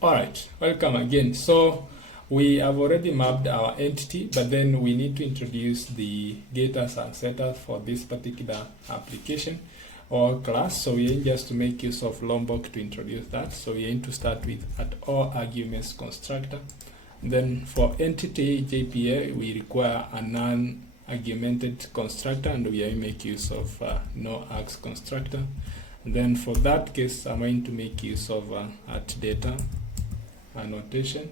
Alright, welcome again. So we have already mapped our entity, but then we need to introduce the getters and setters for this particular application or class. So we aim just to make use of Lombok to introduce that. So we aim to start with at all arguments constructor. Then for entity JPA, we require a non-argumented constructor, and we aim to make use of no args constructor. And then for that case, I'm going to make use of at data annotation,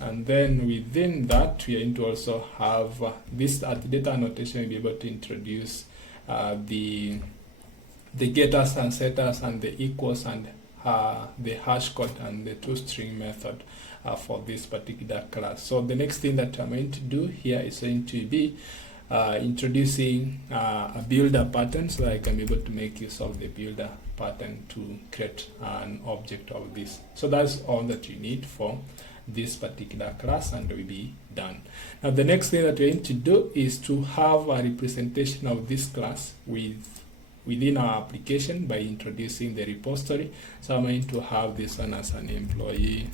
and then within that we are going to also have this at data annotation. We'll be able to introduce the getters and setters and the equals and the hash code and the toString method for this particular class. So the next thing that I'm going to do here is going to be introducing a builder pattern, so I can be able to make use of the builder pattern to create an object of this. So that's all that you need for this particular class, and we'll be done. Now the next thing that we're going to do is to have a representation of this class within our application by introducing the repository. So I'm going to have this one as an employee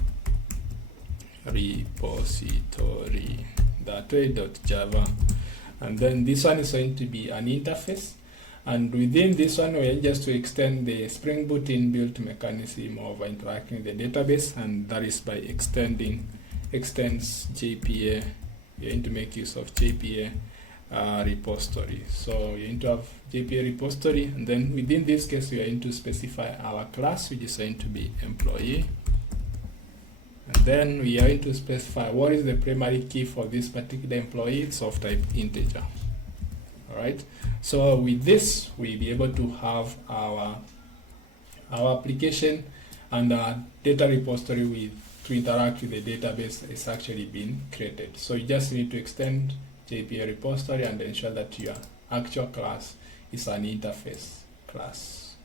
repository .java. And then this one is going to be an interface, and within this one we are just to extend the Spring Boot inbuilt mechanism of interacting with the database, and that is by extends JPA. We are going to make use of JPA repository. So we are going to have JPA repository, and then within this case we are going to specify our class, which is going to be employee. And then we are going to specify what is the primary key for this particular employee. It's of type integer. Alright, so with this we'll be able to have our application and our data repository to interact with the database is actually being created. So you just need to extend JPA repository and ensure that your actual class is an interface class,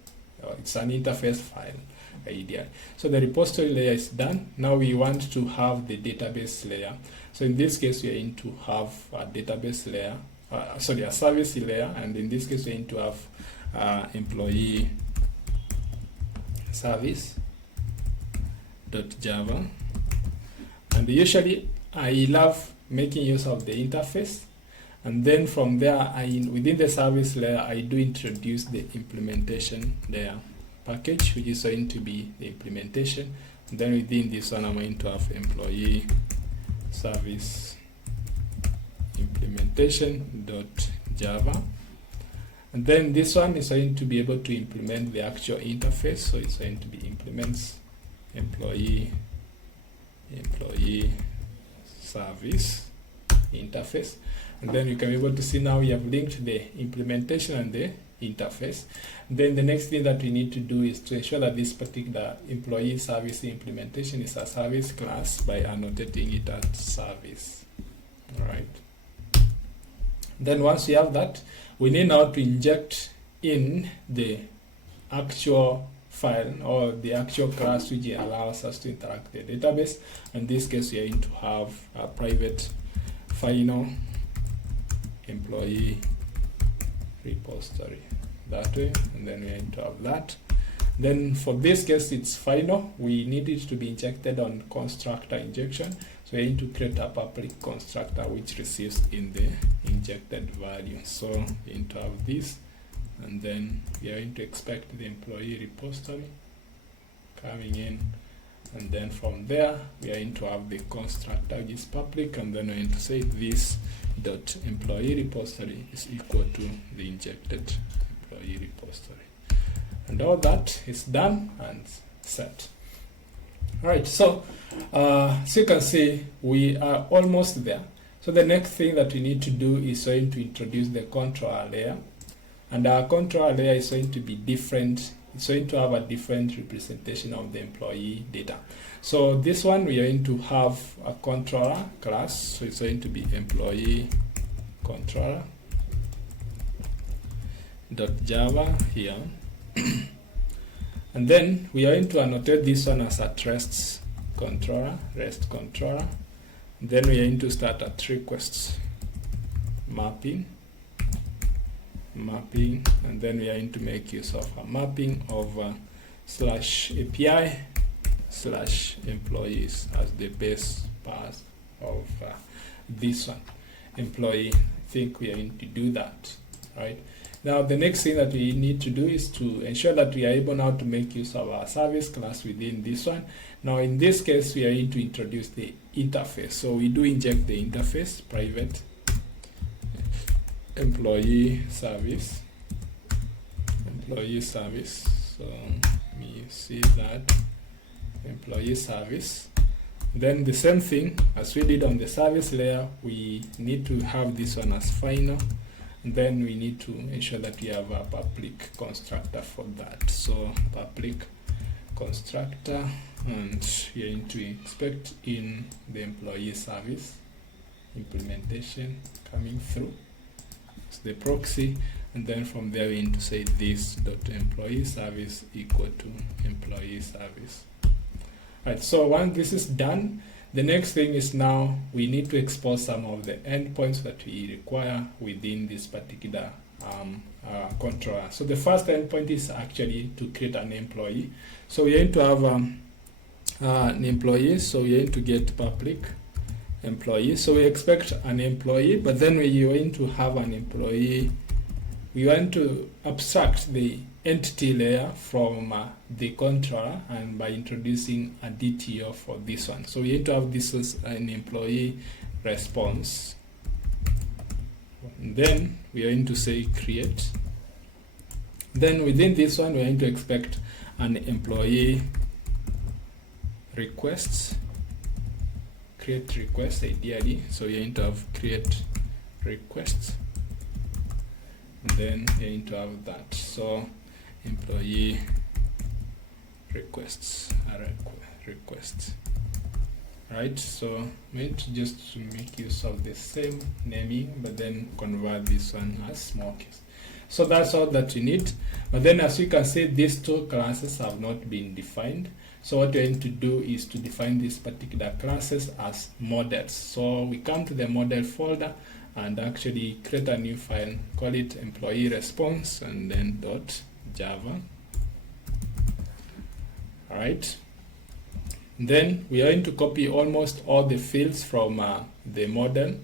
or it's an interface file. Ideal. So the repository layer is done. Now we want to have the database layer. So in this case we are going to have a database layer, a service layer, and in this case we are going to have employee service.java. And usually I love making use of the interface, and then from there within the service layer I do introduce the implementation layer package, which is going to be the implementation. And then within this one I'm going to have employee service implementation.java, and then this one is going to be able to implement the actual interface. So it's going to be implements employee service interface, and then you can be able to see now we have linked the implementation and the interface. Then the next thing that we need to do is to ensure that this particular employee service implementation is a service class by annotating it as service. All right. Then once we have that, we need now to inject in the actual file or the actual class which allows us to interact with the database. In this case, we are going to have a private final employee repository that way, and then we are going to have that. Then for this case it's final, we need it to be injected on constructor injection. So we are going to create a public constructor which receives in the injected value. So we are going to have this, and then we are going to expect the employee repository coming in, and then from there we are going to have the constructor which is public, and then we are going to say this dot employee repository is equal to the injected employee repository, and all that is done and set. All right, so as you can see we are almost there. So the next thing that we need to do is going to introduce the controller layer, and our controller layer is going to be different. It's going to have a different representation of the employee data. So this one we are going to have a controller class, so it's going to be employee controller .java here. And then we are going to annotate this one as a REST controller. Then we are going to start at requests mapping, and then we are going to make use of a mapping of /API employees as the base part of this one. Employee, I think we are going to do that, right? Now the next thing that we need to do is to ensure that we are able now to make use of our service class within this one. Now in this case, we are going to introduce the interface. So we do inject the interface, private employee service. So let me see that employee service. Then the same thing as we did on the service layer, we need to have this one as final. And then we need to ensure that we have a public constructor for that. So public constructor, and we are going to expect in the employee service implementation coming through. It's the proxy, and then from there we need to say this dot employee service equal to employee service. Right, so once this is done, the next thing is now we need to export some of the endpoints that we require within this particular controller. So the first endpoint is actually to create an employee. So we are going to have an employee, so we are going to get public employee. So we expect an employee, but then we are going to have an employee. We want to abstract the entity layer from the controller, and by introducing a DTO for this one. So we need to have this as an employee response. And then we are going to say create. Then within this one, we are going to expect an employee requests, create requests ideally. So we are going to have create requests. And then we are going to have that. So employee requests, right? So I'm going to just make use of the same naming, but then convert this one as small case. So that's all that you need. But then as you can see, these two classes have not been defined. So what we're going to do is to define these particular classes as models. So we come to the model folder and actually create a new file, call it employee response, and then .java. All right. Then we are going to copy almost all the fields from the model,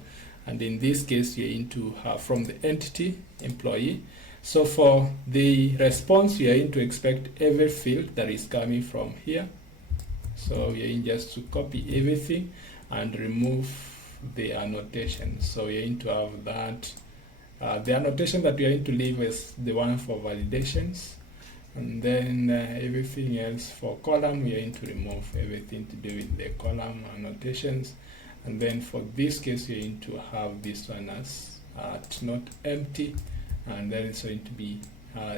and in this case we are going to have from the entity employee. So for the response, we are going to expect every field that is coming from here. So we are going just to copy everything and remove the annotation. So we are going to have that. The annotation that we are going to leave is the one for validations, and then everything else for column, we are going to remove everything to do with the column annotations. And then for this case, we are going to have this one as not empty, and then it's going to be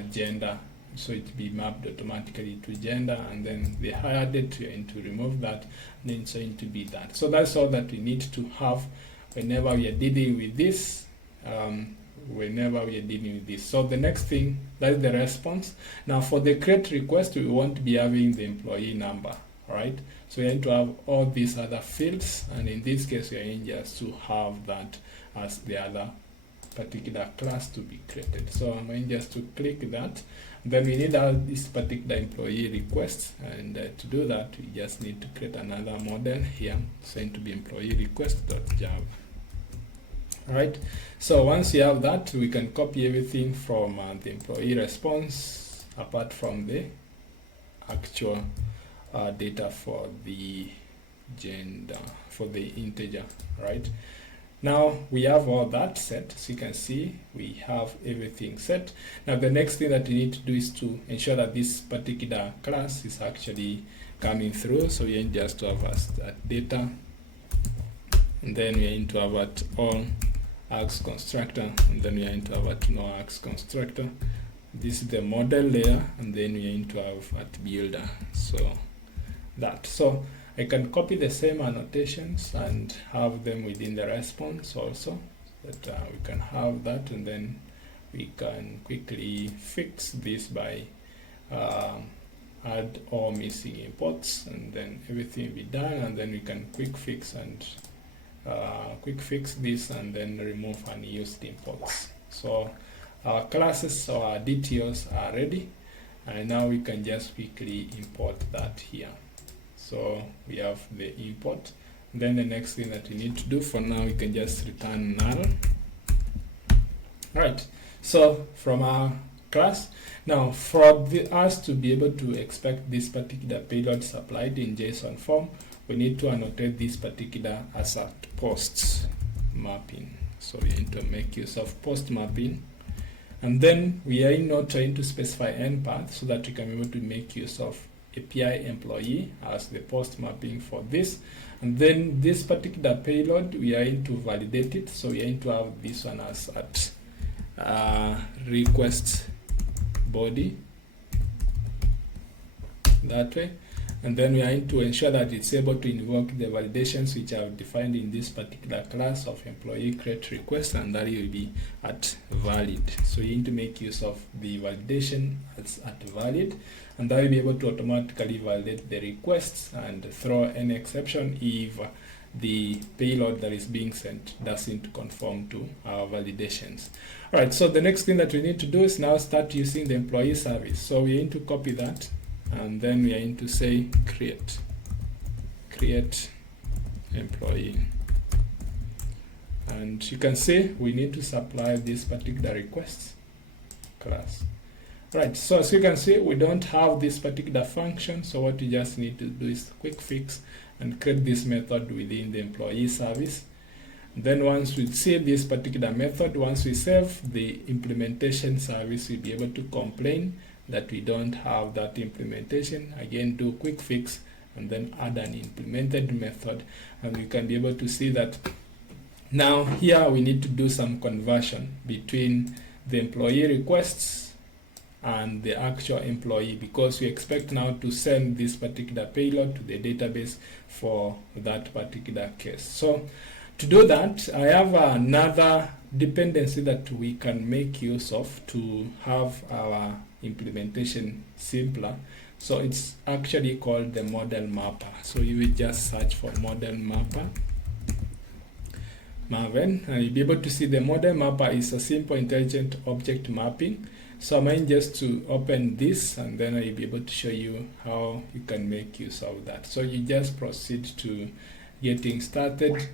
gender, so it will be mapped automatically to gender. And then the higher date, we are going to remove that, and then it's going to be that. So that's all that we need to have whenever we are dealing with this. So the next thing, that is the response. Now for the create request, we want to be having the employee number, right? So we need to have all these other fields, and in this case we are going just to have that as the other particular class to be created. So I'm going just to click that. Then we need this particular employee request, and to do that we just need to create another model here. It's going to be employee request.java. Alright, so once you have that, we can copy everything from the employee response apart from the actual data for the gender, for the integer, right? Now we have all that set, so you can see we have everything set. Now the next thing that we need to do is to ensure that this particular class is actually coming through. So we need just to have that data, and then we need to have at all Args constructor, and then we are going to have at no Args constructor. This is the model layer, and then we are going to have at builder. So that. So I can copy the same annotations and have them within the response also, that we can have that, and then we can quickly fix this by add all missing imports, and then everything will be done, and then we can quick fix this and then remove unused imports. So our classes or our DTOs are ready, and now we can just quickly import that here. So we have the import. Then the next thing that we need to do for now, we can just return null. Right. So from our class, now for us to be able to expect this particular payload supplied in JSON form, we need to annotate this particular as a post mapping. So we need to make use of post mapping. And then we are now trying to specify end path so that we can be able to make use of API employee as the post mapping for this. And then this particular payload, we are into validate it. So we are into have this one as at request body that way. And then we are going to ensure that it's able to invoke the validations which are defined in this particular class of employee create request, and that will be at valid. So you need to make use of the validation as at valid, and that will be able to automatically validate the requests and throw any exception if the payload that is being sent doesn't conform to our validations. All right, so the next thing that we need to do is now start using the employee service. So we need to copy that, and then we are going to say create employee, and you can see we need to supply this particular request class. Right, so as you can see, we don't have this particular function, so what we just need to do is quick fix and create this method within the employee service. Then once we see this particular method, once we save, the implementation service will be able to complain that we don't have that implementation. Again, do quick fix and then add an implemented method, and we can be able to see that now here we need to do some conversion between the employee requests and the actual employee, because we expect now to send this particular payload to the database for that particular case. So to do that, I have another dependency that we can make use of to have our implementation simpler. So it's actually called the model mapper. So you will just search for model mapper, Maven, and you'll be able to see the model mapper is a simple intelligent object mapping. So I'm going just to open this, and then I'll be able to show you how you can make use of that. So you just proceed to getting started.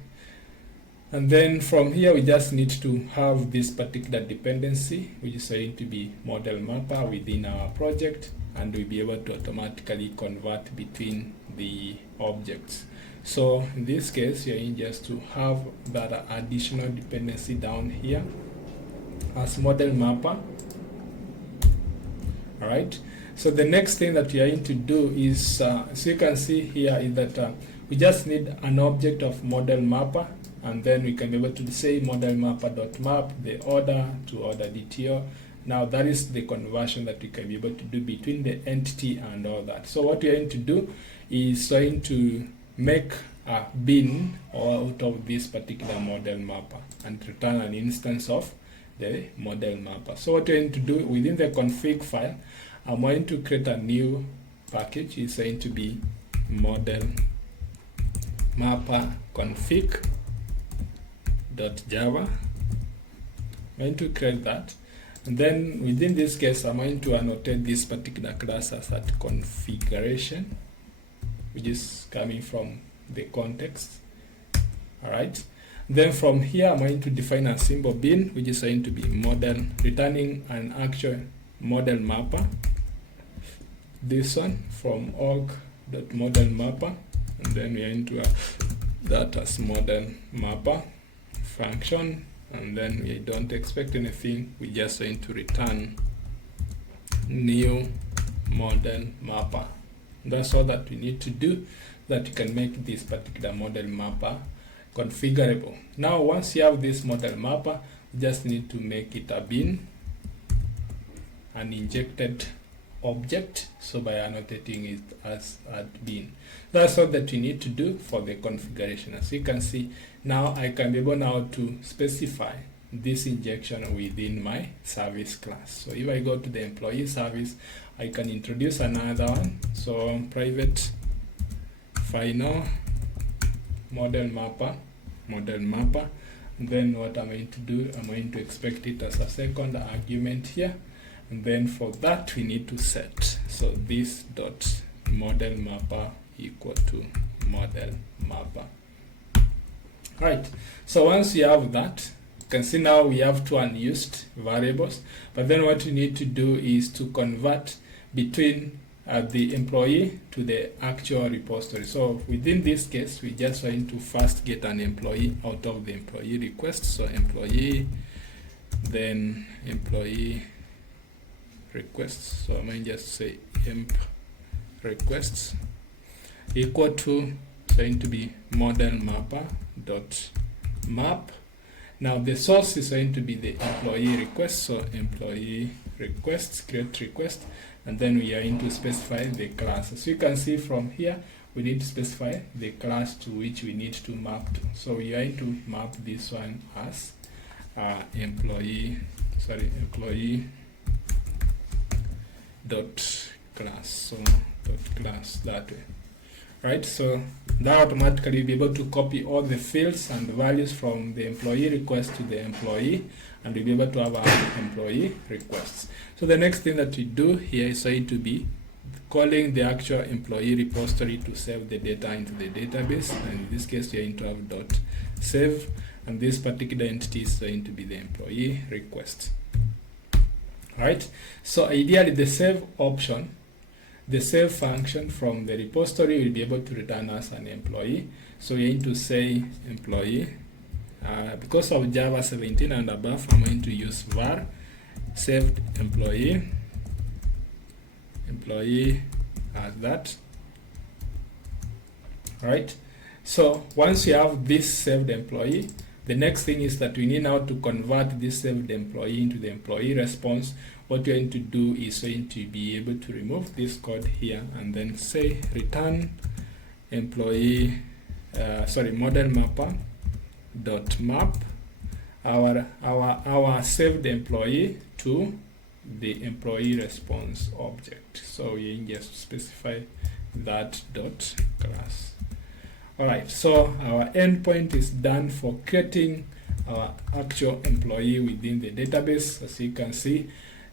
And then from here, we just need to have this particular dependency, which is going to be model mapper within our project, and we'll be able to automatically convert between the objects. So in this case, you're in just to have that additional dependency down here as model mapper. All right. So the next thing that we are going to do is, so you can see here is that we just need an object of model mapper, and then we can be able to say model mapper.map the order to order DTO. Now that is the conversion that we can be able to do between the entity and all that. So what we are going to do is going to make a bin out of this particular model mapper and return an instance of the model mapper. So what we're going to do within the config file, I'm going to create a new package. It's going to be model mapper config.java. I'm going to create that, and then within this case, I'm going to annotate this particular class as at configuration, which is coming from the context. All right. Then from here, I'm going to define a symbol bin, which is going to be model, returning an actual model mapper. This one from org.modelMapper, and then we are going to have that as model mapper function, and then we don't expect anything. We just going to return new model mapper. That's all that we need to do, that you can make this particular model mapper configurable. Now once you have this model mapper, you just need to make it a bin, an injected object, so by annotating it as at bin. That's all that you need to do for the configuration. As you can see, now I can be able now to specify this injection within my service class. So if I go to the employee service, I can introduce another one. So private final model mapper. And then what I'm going to do, I'm going to expect it as a second argument here, and then for that we need to set, so this dot model mapper equal to model mapper. Right, so once you have that, you can see now we have two unused variables, but then what you need to do is to convert between the employee to the actual repository. So within this case, we just going to first get an employee out of the employee request. So employee, then employee requests. So I might just say emp requests equal to, going to be model mapper dot map. Now the source is going to be the employee request. So employee requests, create request, and then we are going to specify the class. As you can see from here, we need to specify the class to which we need to map to. So we are going to map this one as employee dot class. So dot class that way. Right, so that automatically will be able to copy all the fields and values from the employee request to the employee, and we'll be able to have our employee requests. So the next thing that we do here is going to be calling the actual employee repository to save the data into the database, and in this case we are going to have dot save, and this particular entity is going to be the employee request. Right, so ideally the save option, the save function from the repository will be able to return us an employee. So we're going to say employee. Because of Java 17 and above, I'm going to use var saved employee as that. Right. So once you have this saved employee, the next thing is that we need now to convert this saved employee into the employee response. What you're going to do is going to be able to remove this code here and then say return employee, model mapper dot map our saved employee to the employee response object. So you can just specify that dot class. Alright, so our endpoint is done for creating our actual employee within the database. As you can see,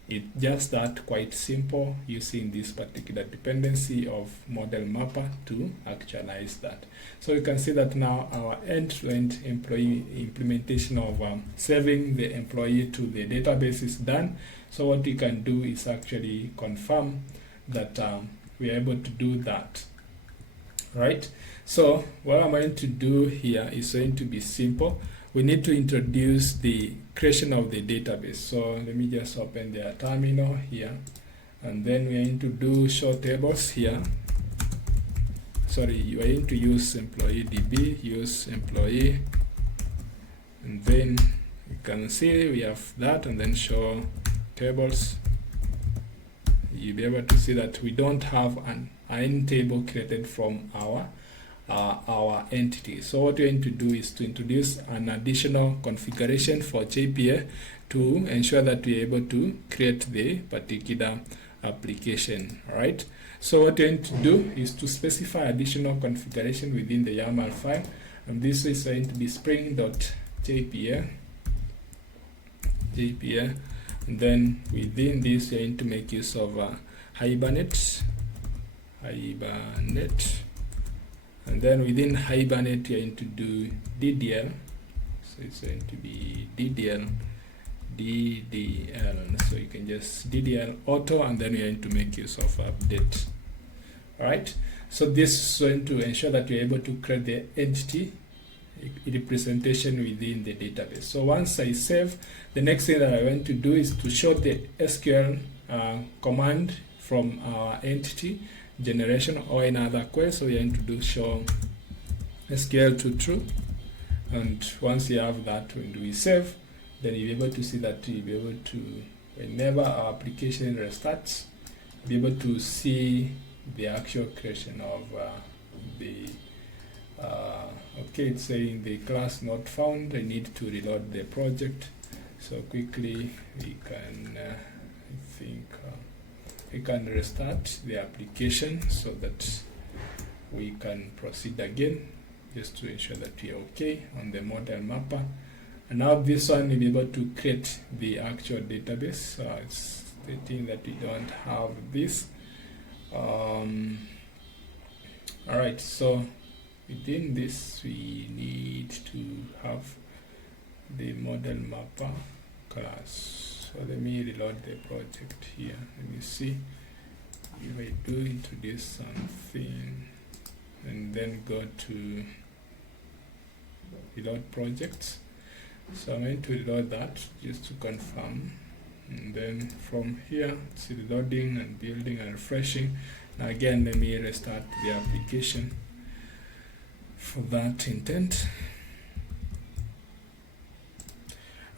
it's just that quite simple using this particular dependency of model mapper to actualize that. So you can see that now our end-to-end employee implementation of saving the employee to the database is done. So what we can do is actually confirm that we are able to do that. Right? So what I'm going to do here is going to be simple. We need to introduce the creation of the database. So let me just open the terminal here, and then we're going to do show tables here. Sorry, you are going to use employee DB, use employee, and then you can see we have that, and then show tables. You'll be able to see that we don't have an end table created from our entity. So what we're going to do is to introduce an additional configuration for JPA to ensure that we're able to create the particular application. Right, so what we're going to do is to specify additional configuration within the YAML file, and this is going to be spring.jpa, and then within this we're going to make use of Hibernate, and then within Hibernate you're going to do DDL. So it's going to be DDL. So you can just DDL auto, and then you're going to make use of update. Alright, so this is going to ensure that you're able to create the entity representation within the database. So once I save, the next thing that I want to do is to show the SQL command from our entity generation or another query. So we're going to do show SQL to true, and once you have that, when we save, then you'll be able to see that you'll be able to, whenever our application restarts, be able to see the actual creation of the okay, it's saying the class not found. I need to reload the project. So quickly we can I think we can restart the application so that we can proceed again, just to ensure that we are okay on the model mapper. And now this one will be able to create the actual database. So it's stating that we don't have this. All right, so within this we need to have the model mapper class. So let me reload the project here. Let me see if I do introduce something and then go to reload projects. So I'm going to reload that just to confirm, and then from here it's reloading and building and refreshing. Now again, let me restart the application for that intent.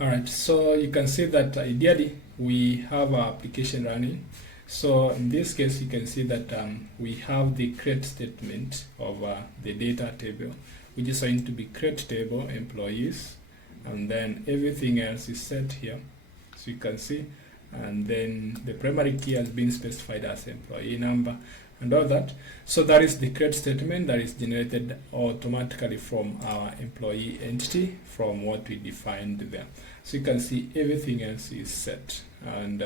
Alright, so you can see that ideally we have our application running. So in this case, you can see that we have the create statement of the data table, which is going to be create table employees, and then everything else is set here, so you can see, and then the primary key has been specified as employee number and all that. So that is the create statement that is generated automatically from our employee entity from what we defined there. So you can see everything else is set, and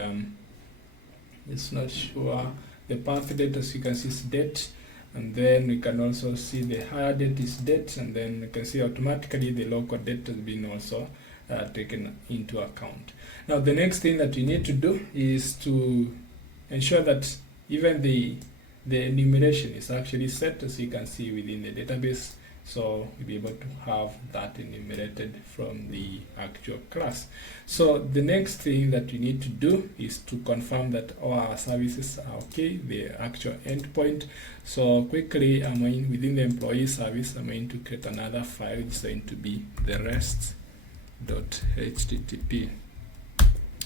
it's not sure the path date, as you can see, is date, and then we can also see the higher date is date, and then you can see automatically the local date has been also taken into account. Now the next thing that we need to do is to ensure that even the enumeration is actually set, as you can see within the database, so we'll be able to have that enumerated from the actual class. So the next thing that we need to do is to confirm that all our services are okay, the actual endpoint. So quickly, I'm going within the employee service, I'm going to create another file. It's going to be the rest.http.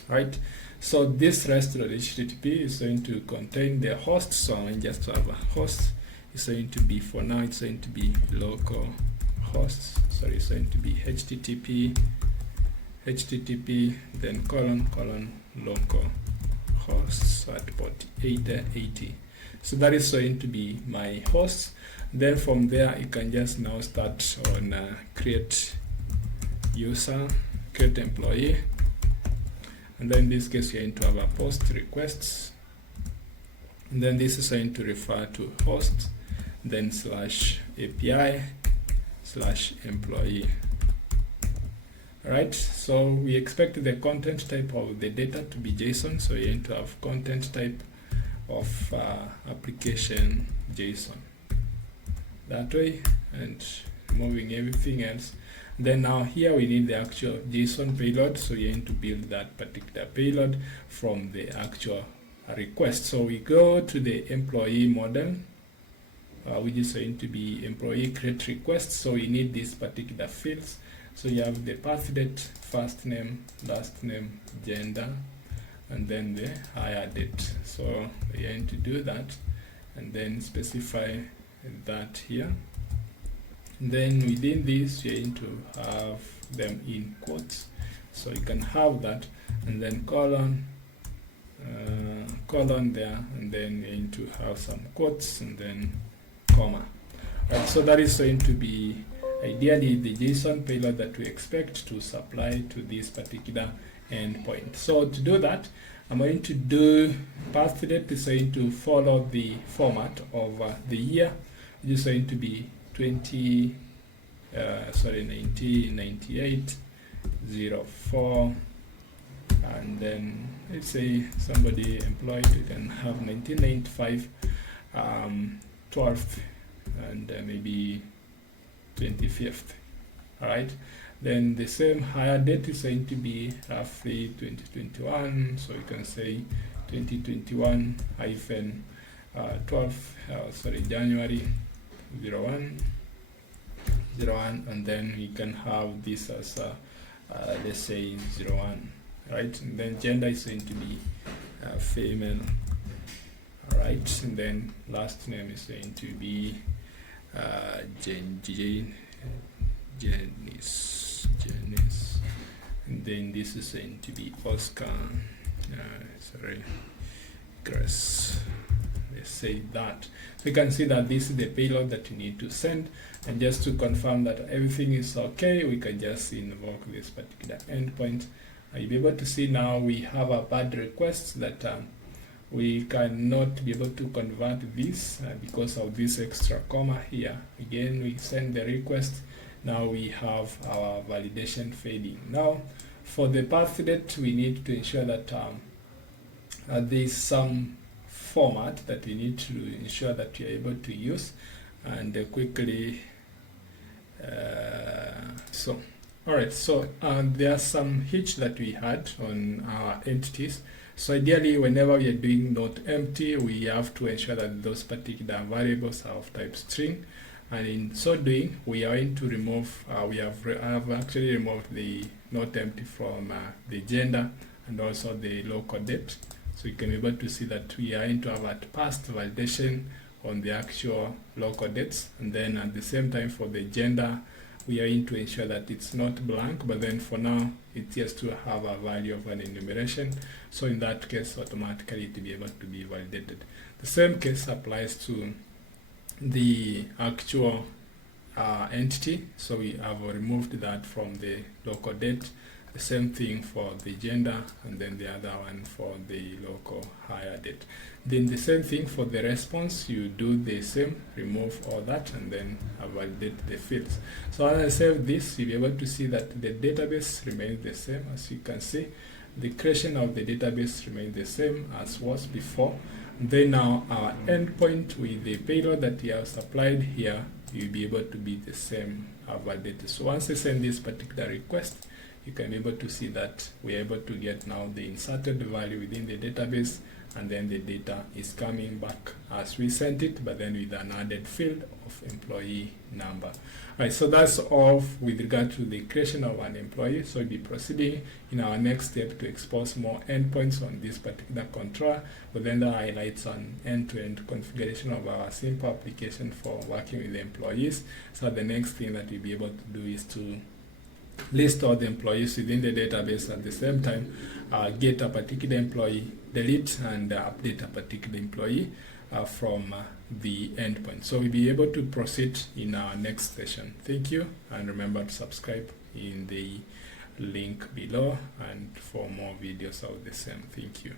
Right, so this rest.http is going to contain the host, so I'm going just to have a host. It's going to be, for now, it's going to be local hosts. Sorry, it's going to be http then colon local hosts at port 8080. So that is going to be my host. Then from there, you can just now start on create user, create employee, and then in this case you're going to have a post requests, and then this is going to refer to host, then /API/employee. Alright, so we expect the content type of the data to be JSON, so you're going to have content type of application JSON that way, and moving everything else. Then now here we need the actual JSON payload, so you're going to build that particular payload from the actual request. So we go to the employee model, which is going to be employee create request. So we need these particular fields. So you have the path date, first name, last name, gender, and then the hire date. So we're going to do that and then specify that here. Then within this, you're going to have them in quotes. So you can have that, and then colon there, and then you're going to have some quotes, and then comma. Right, so that is going to be ideally the JSON payload that we expect to supply to this particular endpoint. So to do that, I'm going to do path date is going to follow the format of the year, which is going to be 1998 04, and then let's say somebody employed, you can have 1995 12th, and maybe 25th. All right, then the same hire date is going to be roughly 2021, so you can say 2021 hyphen January 01, and then we can have this as let's say 01, right? And then gender is going to be female. All right, and then last name is going to be Janice, and then this is going to be Oscar. Grace. Let's say that. So you can see that this is the payload that you need to send, and just to confirm that everything is okay, we can just invoke this particular endpoint. You'll be able to see now we have a bad request that we cannot be able to convert this because of this extra comma here. Again, we send the request. Now we have our validation fading. Now for the path date, we need to ensure that there is some format that we need to ensure that we are able to use, and quickly alright, so there are some hitch that we had on our entities. So ideally, whenever we are doing not empty, we have to ensure that those particular variables are of type string, and in so doing, we are going to remove we have actually removed the not empty from the gender and also the local date. So you can be able to see that we are going to have at past validation on the actual local dates, and then at the same time for the gender, we are going to ensure that it's not blank, but then for now it has to have a value of an enumeration. So in that case, automatically it will be able to be validated. The same case applies to the actual entity. So we have removed that from the local date. The same thing for the gender, and then the other one for the local hire date. Then the same thing for the response, you do the same, remove all that, and then validate the fields. So as I save this, you'll be able to see that the database remains the same. As you can see, the creation of the database remains the same as was before. Then now our endpoint with the payload that we have supplied here, you'll be able to be the same validated. So once I send this particular request, you can be able to see that we are able to get now the inserted value within the database, and then the data is coming back as we sent it, but then with an added field of employee number. Alright, so that's all with regard to the creation of an employee. So we'll be proceeding in our next step to expose more endpoints on this particular controller, but then that highlights on end-to-end configuration of our simple application for working with the employees. So the next thing that we'll be able to do is to list all the employees within the database, at the same time get a particular employee, delete and update a particular employee from the endpoint. So we'll be able to proceed in our next session. Thank you, and remember to subscribe in the link below and for more videos of the same. Thank you.